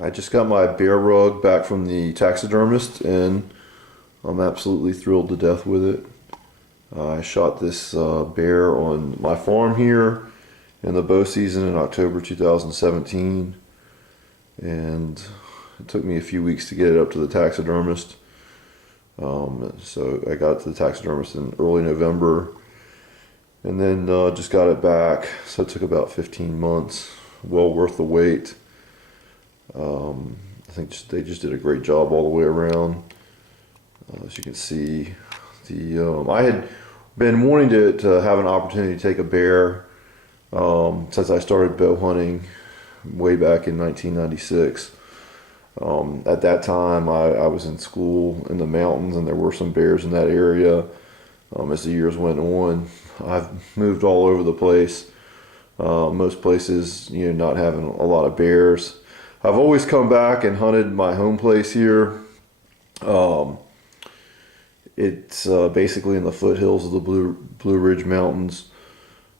I just got my bear rug back from the taxidermist and I'm absolutely thrilled to death with it. I shot this bear on my farm here in the bow season in October 2017, and it took me a few weeks to get it up to the taxidermist. So I got it to the taxidermist in early November and then just got it back. So it took about 15 months. Well worth the wait. I think they just did a great job all the way around. As you can see, I had been wanting to have an opportunity to take a bear since I started bow hunting way back in 1996. At that time, I was in school in the mountains, and there were some bears in that area. As the years went on, I've moved all over the place. Most places, not having a lot of bears. I've always come back and hunted my home place here. It's basically in the foothills of the Blue Ridge Mountains.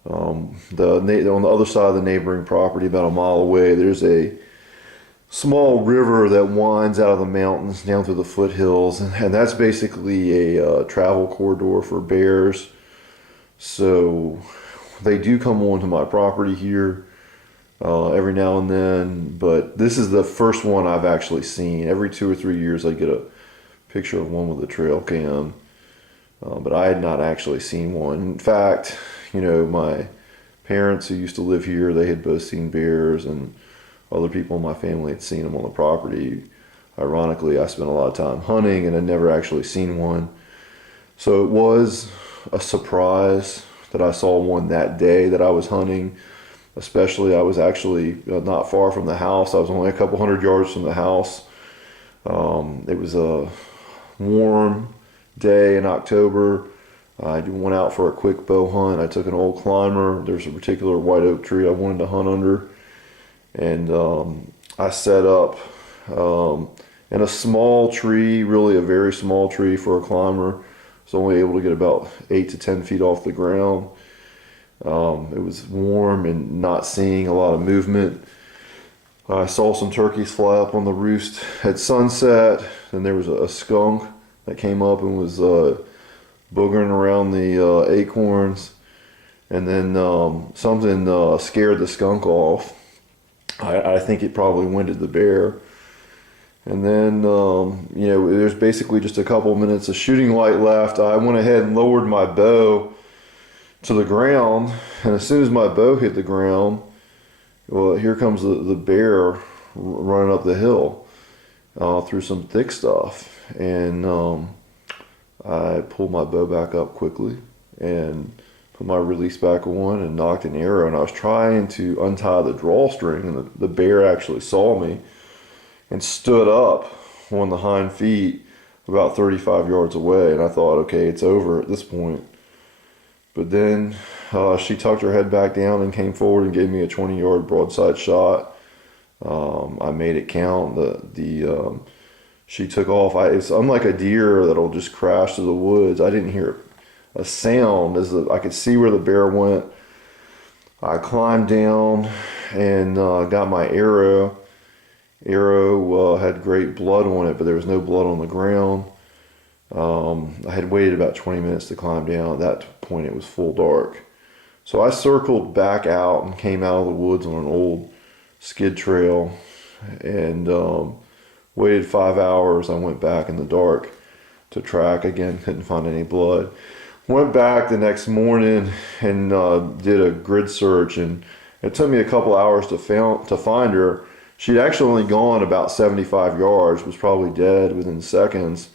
On the other side of the neighboring property, about a mile away, there's a small river that winds out of the mountains down through the foothills, and that's basically a travel corridor for bears. So they do come onto my property here every now and then, but this is the first one I've actually seen. Every 2 or 3 years I get a picture of one with a trail cam, but I had not actually seen one. In fact, my parents who used to live here, they had both seen bears, and other people in my family had seen them on the property. Ironically, I spent a lot of time hunting and had never actually seen one. So it was a surprise that I saw one that day that I was hunting. Especially, I was actually not far from the house. I was only a couple hundred yards from the house. It was a warm day in October. I went out for a quick bow hunt. I took an old climber. There's a particular white oak tree I wanted to hunt under. And I set up in a small tree, really a very small tree for a climber. I was only able to get about 8 to 10 feet off the ground. It was warm and not seeing a lot of movement. I saw some turkeys fly up on the roost at sunset, and there was a skunk that came up and was boogering around the acorns. And then something scared the skunk off. I think it probably winded the bear. And then, there's basically just a couple minutes of shooting light left. I went ahead and lowered my bow to the ground, and as soon as my bow hit the ground, well, here comes the bear running up the hill through some thick stuff. And I pulled my bow back up quickly and put my release back on and knocked an arrow, and I was trying to untie the drawstring, and the bear actually saw me and stood up on the hind feet about 35 yards away, and I thought, okay, it's over at this point. But then she tucked her head back down and came forward and gave me a 20-yard broadside shot. I made it count. She took off. It's unlike a deer that'll just crash through the woods. I didn't hear a sound I could see where the bear went. I climbed down and got my arrow. Arrow had great blood on it, but there was no blood on the ground. I had waited about 20 minutes to climb down. At that point, it was full dark. So I circled back out and came out of the woods on an old skid trail and waited 5 hours. I went back in the dark to track again, couldn't find any blood. Went back the next morning and did a grid search, and it took me a couple hours to find her. She'd actually only gone about 75 yards, was probably dead within seconds.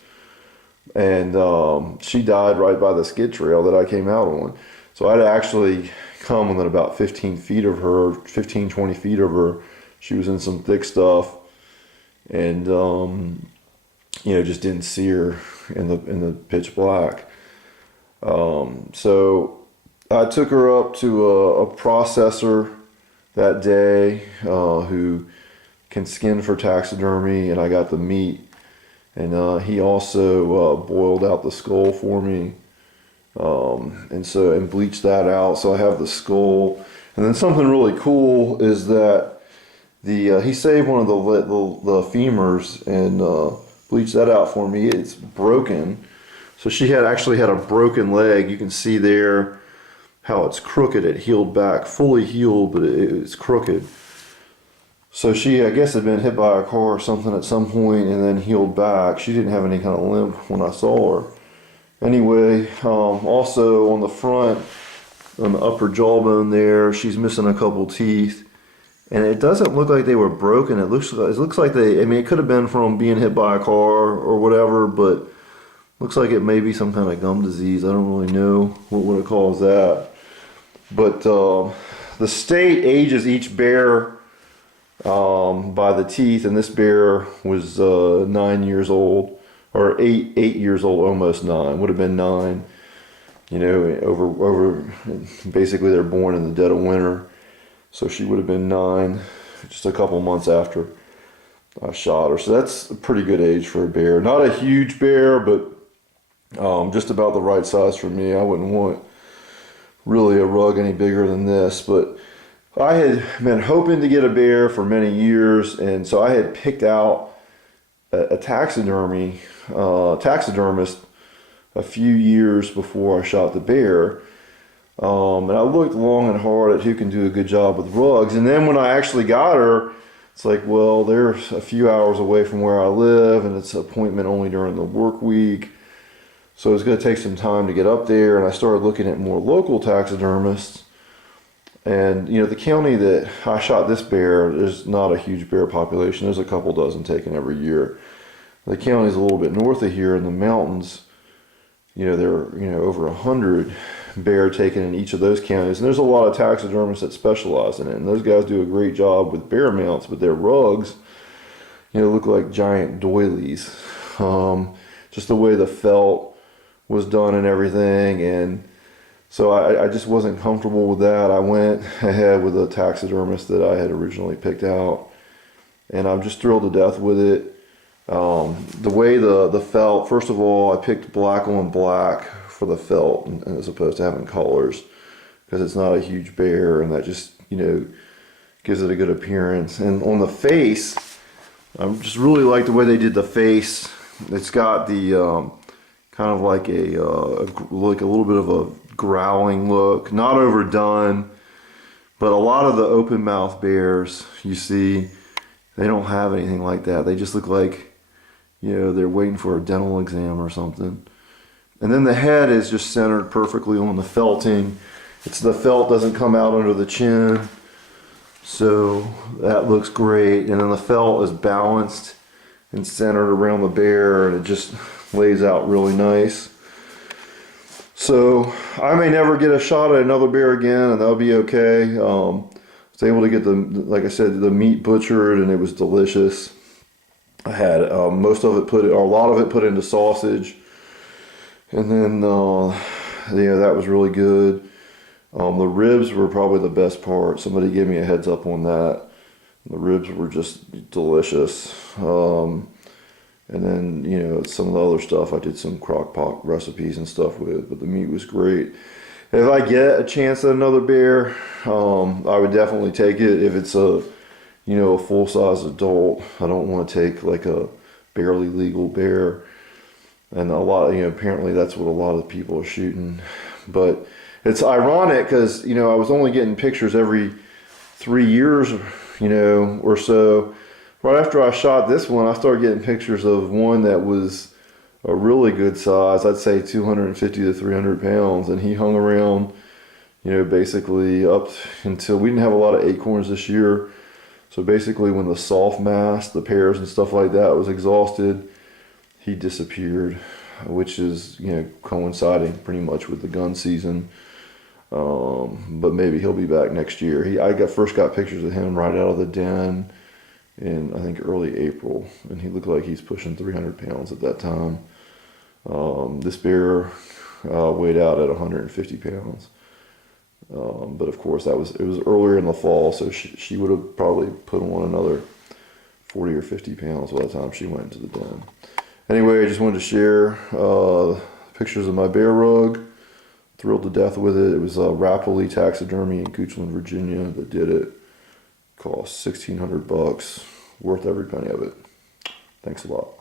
And she died right by the skid trail that I came out on. So I'd actually come within about 15 feet of her, 15, 20 feet of her. She was in some thick stuff, and just didn't see her in the pitch black. So I took her up to a processor that day who can skin for taxidermy, and I got the meat. And he also boiled out the skull for me, and bleached that out. So I have the skull. And then something really cool is that he saved one of the femurs and bleached that out for me. It's broken, so she had actually had a broken leg. You can see there how it's crooked. It healed back, fully healed, but it's crooked. So she, I guess, had been hit by a car or something at some point and then healed back. She didn't have any kind of limp when I saw her. Anyway, also on the front, on the upper jawbone there, she's missing a couple teeth. And it doesn't look like they were broken. It looks like they, I mean, it could have been from being hit by a car or whatever, but looks like it may be some kind of gum disease. I don't really know what would have caused that. But the state ages each bear by the teeth, and this bear was 9 years old, or 8 years old, almost 9. Would have been 9. You know, over basically they're born in the dead of winter, so she would have been 9, just a couple months after I shot her. So that's a pretty good age for a bear. Not a huge bear, but just about the right size for me. I wouldn't want really a rug any bigger than this, but I had been hoping to get a bear for many years, and so I had picked out a taxidermist a few years before I shot the bear. And I looked long and hard at who can do a good job with rugs. And then when I actually got her, it's like, well, they're a few hours away from where I live, and it's an appointment only during the work week. So it's going to take some time to get up there. And I started looking at more local taxidermists. And, you know, the county that I shot this bear, there's not a huge bear population. There's a couple dozen taken every year. The county's a little bit north of here in the mountains. You know, there are, you know, over 100 bear taken in each of those counties. And there's a lot of taxidermists that specialize in it. And those guys do a great job with bear mounts, but their rugs, you know, look like giant doilies. Just the way the felt was done and everything. And so I just wasn't comfortable with that. I went ahead with a taxidermist that I had originally picked out, and I'm just thrilled to death with it. The way the felt, first of all, I picked black on black for the felt as opposed to having colors, because it's not a huge bear, and that just, you know, gives it a good appearance. And on the face, I just really like the way they did the face. It's got the kind of like like a little bit of a growling look, not overdone, but a lot of the open mouth bears you see, they don't have anything like that. They just look like, you know, they're waiting for a dental exam or something. And then the head is just centered perfectly on the felting. The felt doesn't come out under the chin, so that looks great. And then the felt is balanced and centered around the bear, and it just lays out really nice. So I may never get a shot at another bear again, and that'll be okay. I was able to get like I said, the meat butchered, and it was delicious. I had most of it or a lot of it put into sausage, and then yeah, that was really good. The ribs were probably the best part. Somebody gave me a heads up on that. The ribs were just delicious. And then, you know, some of the other stuff I did some crock pot recipes and stuff with, but the meat was great. If I get a chance at another bear, I would definitely take it. If it's a, you know, a full-size adult, I don't want to take like a barely legal bear. And a lot, you know, apparently that's what a lot of people are shooting. But it's ironic because, you know, I was only getting pictures every 3 years, you know, or so. Right after I shot this one, I started getting pictures of one that was a really good size. I'd say 250 to 300 pounds. And he hung around, you know, basically up until we didn't have a lot of acorns this year. So basically when the soft mass, the pears and stuff like that was exhausted, he disappeared, which is, you know, coinciding pretty much with the gun season. But maybe he'll be back next year. I first got pictures of him right out of the den in, I think, early April, and he looked like he's pushing 300 pounds at that time. This bear weighed out at 150 pounds. But of course, it was earlier in the fall, so she would have probably put on another 40 or 50 pounds by the time she went into the den. Anyway, I just wanted to share pictures of my bear rug. Thrilled to death with it. It was Rapoli Taxidermy in Goochland, Virginia that did it. Cost $1,600. Worth every penny of it. Thanks a lot.